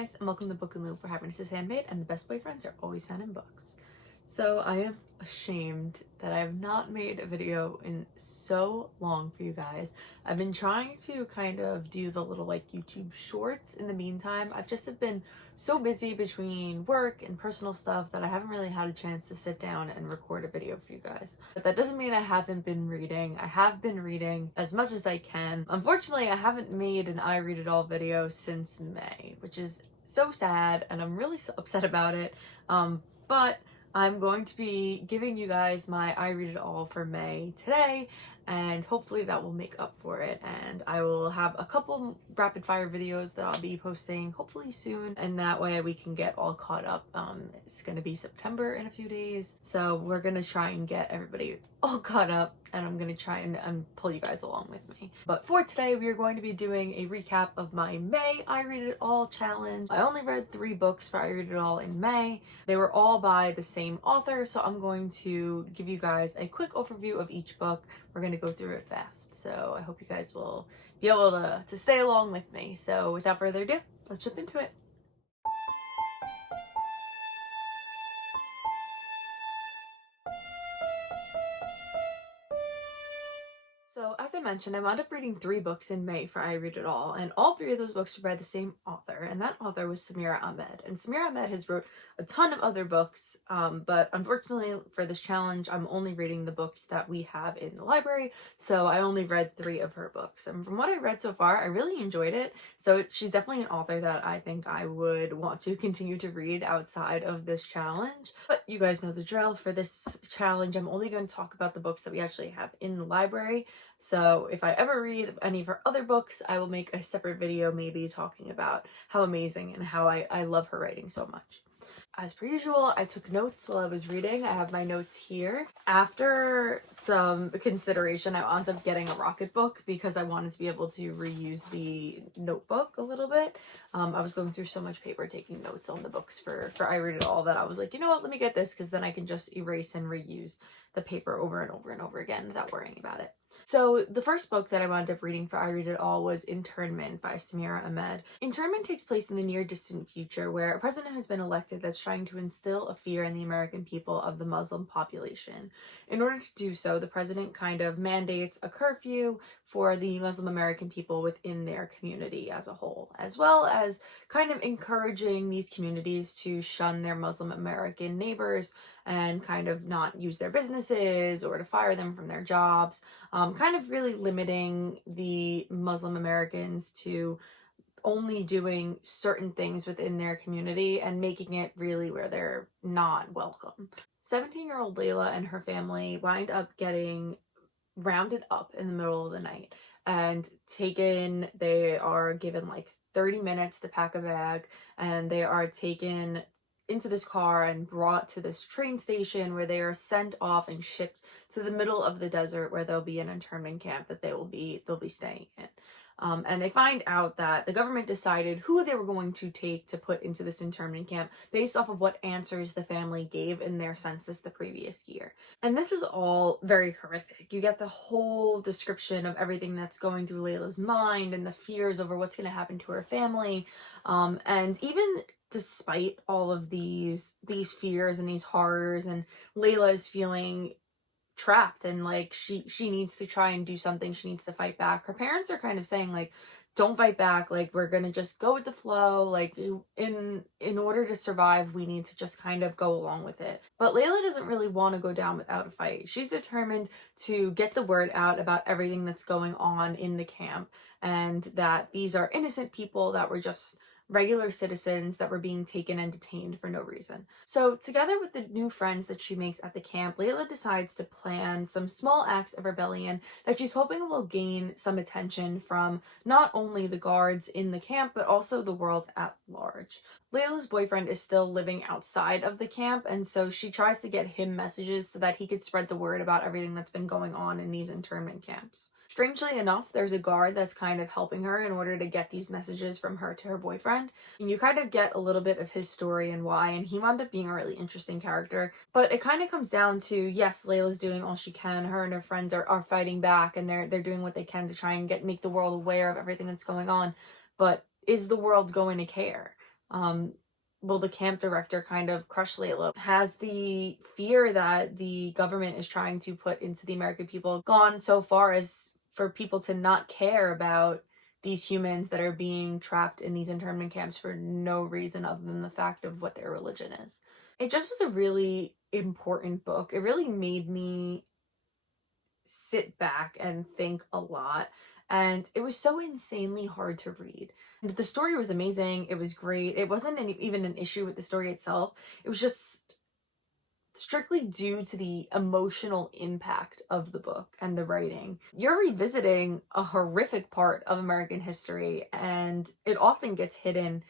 guys, and welcome to Book and Loop, where happiness is handmade and the best boyfriends are always found in books. So I am ashamed that I have not made a video in so long for you guys. I've been trying to kind of do the little YouTube shorts in the meantime. I've just been so busy between work and personal stuff that I haven't really had a chance to sit down and record a video for you guys. But that doesn't mean I haven't been reading. I have been reading as much as I can. Unfortunately, I haven't made an I Read It All video since May, which is so sad and I'm really upset about it. But I'm going to be giving you guys my I Read It All for May today, and hopefully that will make up for it. And I will have a couple rapid fire videos that I'll be posting hopefully soon, and that way we can get all caught up. It's gonna be September in a few days, so we're gonna try and get everybody all caught up, and I'm gonna try and pull you guys along with me. But for today, we are going to be doing a recap of my May I Read It All challenge. I only read 3 books for I Read It All in May. They were all by the same author, so I'm going to give you guys a quick overview of each book. We're going to go through it fast, so I hope you guys will be able to stay along with me. So without further ado, let's jump into it. So as I mentioned, I wound up reading 3 books in May for I Read It All, and all 3 of those books were by the same author, and that author was Samira Ahmed. And Samira Ahmed has wrote a ton of other books, but unfortunately for this challenge, I'm only reading the books that we have in the library, so I only read 3 of her books. And from what I read so far, I really enjoyed it, so she's definitely an author that I think I would want to continue to read outside of this challenge. But you guys know the drill. For this challenge, I'm only going to talk about the books that we actually have in the library. So if I ever read any of her other books, I will make a separate video maybe talking about how amazing and how I love her writing so much. As per usual, I took notes while I was reading. I have my notes here. After some consideration, I wound up getting a Rocket book because I wanted to be able to reuse the notebook a little bit. I was going through so much paper taking notes on the books for I Read It All that I was like, you know what, let me get this because then I can just erase and reuse the paper over and over and over again without worrying about it. So the first book that I wound up reading for I Read It All was Internment by Samira Ahmed. Internment takes place in the near distant future where a president has been elected that's trying to instill a fear in the American people of the Muslim population. In order to do so, the president kind of mandates a curfew for the Muslim American people within their community as a whole, as well as kind of encouraging these communities to shun their Muslim American neighbors and kind of not use their businesses or to fire them from their jobs, kind of really limiting the Muslim Americans to only doing certain things within their community and making it really where they're not welcome. 17-year-old Layla and her family wind up getting rounded up in the middle of the night and they are given like 30 minutes to pack a bag, and they are taken into this car and brought to this train station where they are sent off and shipped to the middle of the desert where there'll be an internment camp that they'll be staying in. And they find out that the government decided who they were going to take to put into this internment camp based off of what answers the family gave in their census the previous year. And this is all very horrific. You get the whole description of everything that's going through Layla's mind and the fears over what's going to happen to her family. And even despite all of these fears and these horrors, and Layla is feeling trapped and like she needs to try and do something, she needs to fight back. Her parents are kind of saying like, don't fight back, like we're gonna just go with the flow, like in order to survive we need to just kind of go along with it. But Layla doesn't really want to go down without a fight. She's determined to get the word out about everything that's going on in the camp, and that these are innocent people that were just regular citizens that were being taken and detained for no reason. So together with the new friends that she makes at the camp, Layla decides to plan some small acts of rebellion that she's hoping will gain some attention from not only the guards in the camp, but also the world at large. Layla's boyfriend is still living outside of the camp, and so she tries to get him messages so that he could spread the word about everything that's been going on in these internment camps. Strangely enough, there's a guard that's kind of helping her in order to get these messages from her to her boyfriend. And you kind of get a little bit of his story and why, and he wound up being a really interesting character. But it kind of comes down to, yes, Layla's doing all she can. Her and her friends are fighting back, and they're doing what they can to try and make the world aware of everything that's going on. But is the world going to care? Well, the camp director kind of crushed Layla, has the fear that the government is trying to put into the American people gone so far as for people to not care about these humans that are being trapped in these internment camps for no reason other than the fact of what their religion is. It just was a really important book. It really made me sit back and think a lot. And it was so insanely hard to read. And the story was amazing. It was great. It wasn't even an issue with the story itself. It was just strictly due to the emotional impact of the book and the writing. You're revisiting a horrific part of American history, and it often gets hidden,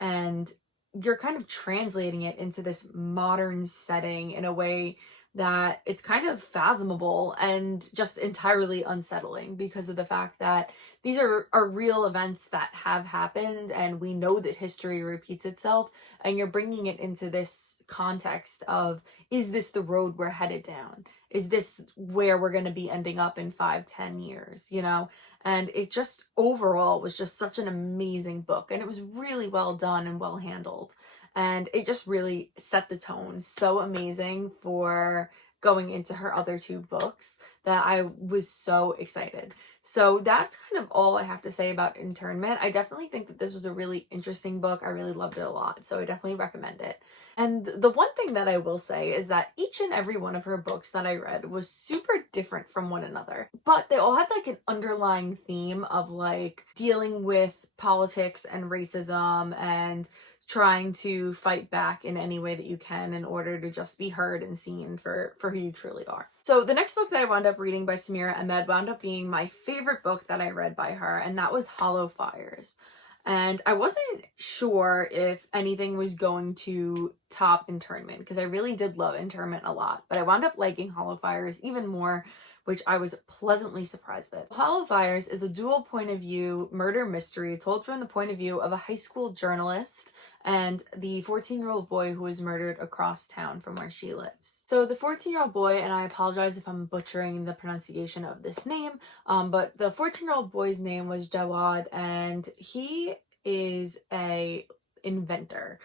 and you're kind of translating it into this modern setting in a way that it's kind of fathomable and just entirely unsettling because of the fact that these are real events that have happened, and we know that history repeats itself, and you're bringing it into this context of, is this the road we're headed down? Is this where we're going to be ending up in 5-10 years, you know? And it just overall was just such an amazing book, and it was really well done and well handled, and it just really set the tone so amazing for going into her other two books that I was so excited. So that's kind of all I have to say about Internment. I definitely think that this was a really interesting book. I really loved it a lot, so I definitely recommend it. And the one thing that I will say is that each and every one of her books that I read was super different from one another, but they all had like an underlying theme of like dealing with politics and racism and trying to fight back in any way that you can in order to just be heard and seen for who you truly are. So the next book that I wound up reading by Samira Ahmed wound up being my favorite book that I read by her, and that was Hollow Fires. And I wasn't sure if anything was going to top Internment, because I really did love Internment a lot, but I wound up liking Hollow Fires even more, which I was pleasantly surprised with. Hollow Fires is a dual point of view murder mystery told from the point of view of a high school journalist and the 14-year-old boy who was murdered across town from where she lives. So the 14-year-old boy, and I apologize if I'm butchering the pronunciation of this name, but the 14-year-old boy's name was Jawad, and he is a inventor.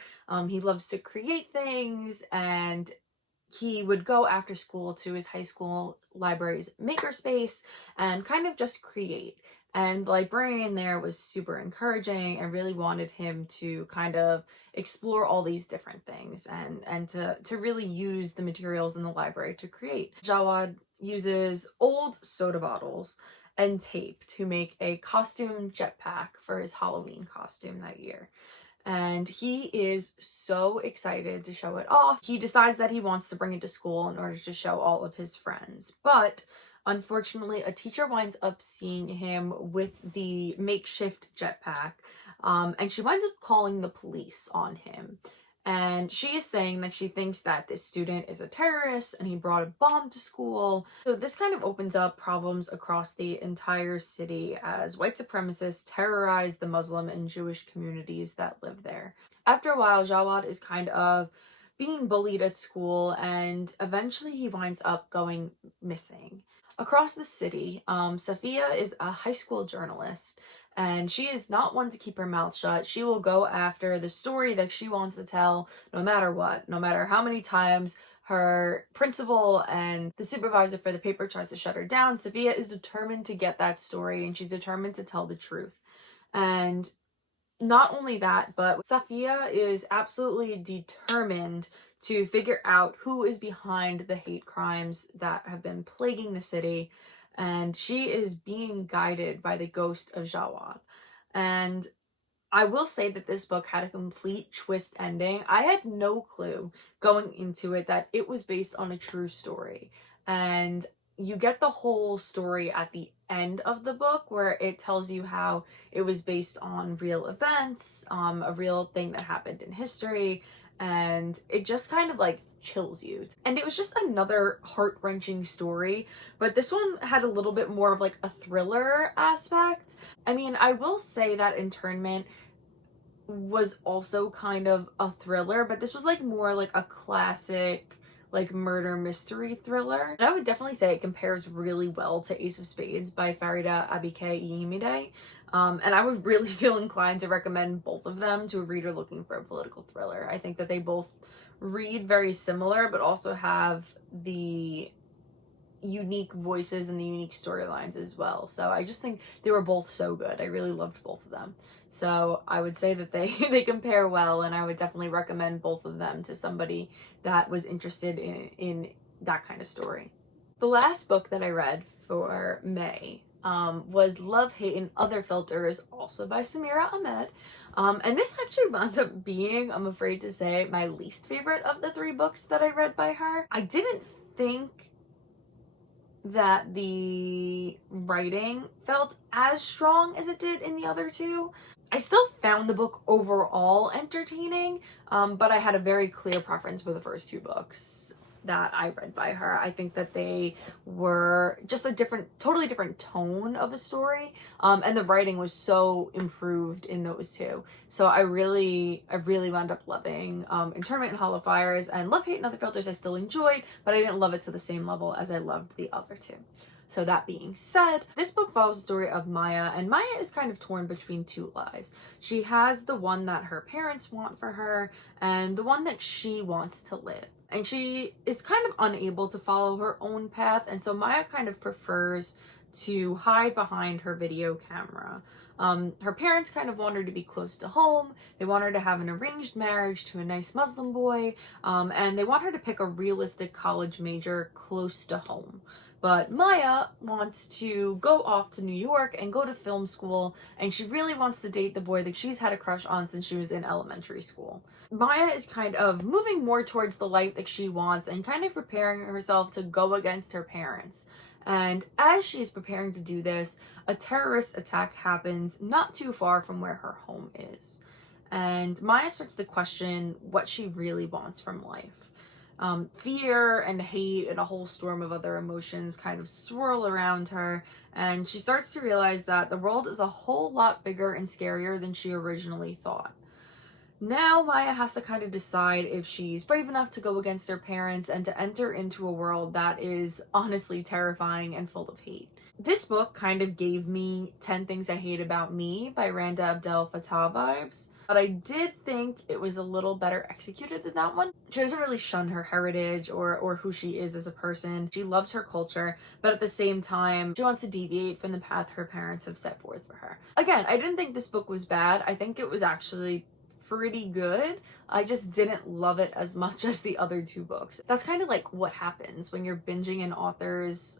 He loves to create things, and he would go after school to his high school library's makerspace and kind of just create. And the librarian there was super encouraging and really wanted him to kind of explore all these different things and to really use the materials in the library to create. Jawad uses old soda bottles and tape to make a costume jetpack for his Halloween costume that year. And he is so excited to show it off. He decides that he wants to bring it to school in order to show all of his friends. But unfortunately, a teacher winds up seeing him with the makeshift jetpack, and she winds up calling the police on him. And she is saying that she thinks that this student is a terrorist and he brought a bomb to school. So this kind of opens up problems across the entire city as white supremacists terrorize the Muslim and Jewish communities that live there. After a while, Jawad is kind of being bullied at school, and eventually he winds up going missing. Across the city, Safiya is a high school journalist, and she is not one to keep her mouth shut. She will go after the story that she wants to tell, no matter what, no matter how many times her principal and the supervisor for the paper tries to shut her down. Safiya is determined to get that story, and she's determined to tell the truth. And not only that, but Safiya is absolutely determined to figure out who is behind the hate crimes that have been plaguing the city, and she is being guided by the ghost of Jawad. And I will say that this book had a complete twist ending. I had no clue going into it that it was based on a true story. And you get the whole story at the end of the book, where it tells you how it was based on real events, a real thing that happened in history, and it just kind of like chills you. And it was just another heart-wrenching story, but this one had a little bit more of like a thriller aspect. I mean, I will say that Internment was also kind of a thriller, but this was like more like a classic like murder mystery thriller. And I would definitely say it compares really well to Ace of Spades by Farida Abike Iyimide. And I would really feel inclined to recommend both of them to a reader looking for a political thriller. I think that they both read very similar, but also have the unique voices and the unique storylines as well. So I just think they were both so good. I really loved both of them. So I would say that they they compare well, and I would definitely recommend both of them to somebody that was interested in that kind of story. The last book that I read for May was Love, Hate, and Other Filters, also by Samira Ahmed. And this actually wound up being, I'm afraid to say, my least favorite of the 3 books that I read by her. I didn't think that the writing felt as strong as it did in the other 2. I still found the book overall entertaining, but I had a very clear preference for the first 2 books that I read by her. I think that they were just a totally different tone of a story, and the writing was so improved in those 2. So I really wound up loving Internment and Hollow Fires, and Love, Hate, and Other Filters I still enjoyed, but I didn't love it to the same level as I loved the other 2. So that being said, this book follows the story of Maya, and Maya is kind of torn between 2 lives. She has the one that her parents want for her, and the one that she wants to live. And she is kind of unable to follow her own path, and so Maya kind of prefers to hide behind her video camera. Her parents kind of want her to be close to home. They want her to have an arranged marriage to a nice Muslim boy, and they want her to pick a realistic college major close to home. But Maya wants to go off to New York and go to film school, and she really wants to date the boy that she's had a crush on since she was in elementary school. Maya is kind of moving more towards the life that she wants and kind of preparing herself to go against her parents. And as she is preparing to do this, a terrorist attack happens not too far from where her home is. And Maya starts to question what she really wants from life. Fear and hate and a whole storm of other emotions kind of swirl around her, and she starts to realize that the world is a whole lot bigger and scarier than she originally thought. Now Maya has to kind of decide if she's brave enough to go against her parents and to enter into a world that is honestly terrifying and full of hate. This book kind of gave me 10 Things I Hate About Me by Randa Abdel Fattah vibes, but I did think it was a little better executed than that one. She doesn't really shun her heritage or who she is as a person. She loves her culture, but at the same time, she wants to deviate from the path her parents have set forth for her. Again, I didn't think this book was bad. I think it was actually pretty good. I just didn't love it as much as the other 2 books. That's kind of like what happens when you're binging an author's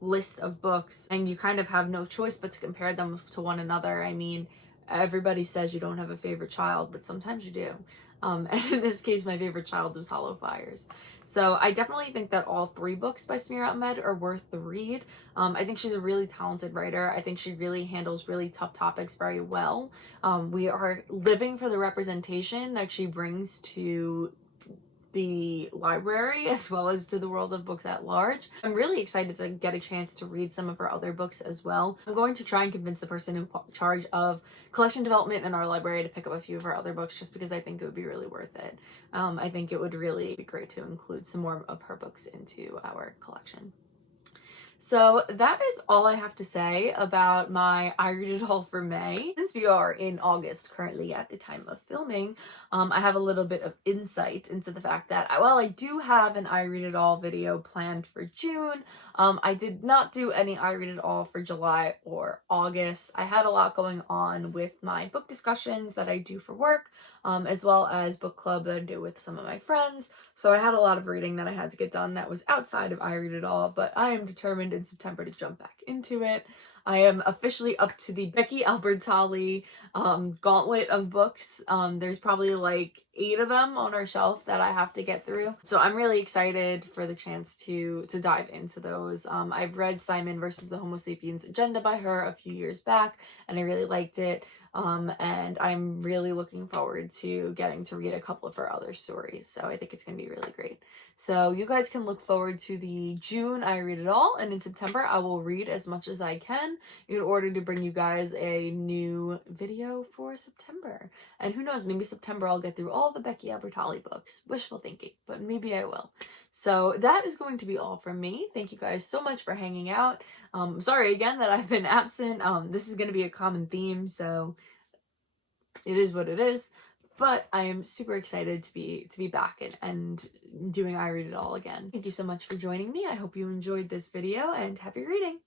list of books and you kind of have no choice but to compare them to one another. I mean, everybody says you don't have a favorite child, but sometimes you do. And in this case, my favorite child was Hollow Fires. So I definitely think that all 3 books by Samira Ahmed are worth the read. I think she's a really talented writer. I think she really handles really tough topics very well. We are living for the representation that she brings to the library as well as to the world of books at large. I'm really excited to get a chance to read some of her other books as well. I'm going to try and convince the person in charge of collection development in our library to pick up a few of her other books just because I think it would be really worth it. I think it would really be great to include some more of her books into our collection. So that is all I have to say about my I Read It All for May. Since we are in August currently at the time of filming, I have a little bit of insight into the fact that while I do have an I Read It All video planned for June, I did not do any I Read It All for July or August. I had a lot going on with my book discussions that I do for work, as well as book club that I do with some of my friends. So I had a lot of reading that I had to get done that was outside of I Read It All, but I am determined in September to jump back into it. I am officially up to the Becky Albertalli gauntlet of books. There's probably like 8 of them on our shelf that I have to get through. So I'm really excited for the chance to dive into those. I've read Simon versus the Homo Sapiens Agenda by her a few years back, and I really liked it. and I'm really looking forward to getting to read a couple of her other stories, so I think it's going to be really great. So you guys can look forward to the June I Read It All, and in September I will read as much as I can in order to bring you guys a new video for September. And who knows, maybe September I'll get through all the Becky Albertalli books. Wishful thinking, but maybe I will. So that is going to be all from me. Thank you guys so much for hanging out. Sorry again that I've been absent. This is going to be a common theme, so it is what it is. But I am super excited to be back and doing I Read It All again. Thank you so much for joining me. I hope you enjoyed this video, and happy reading!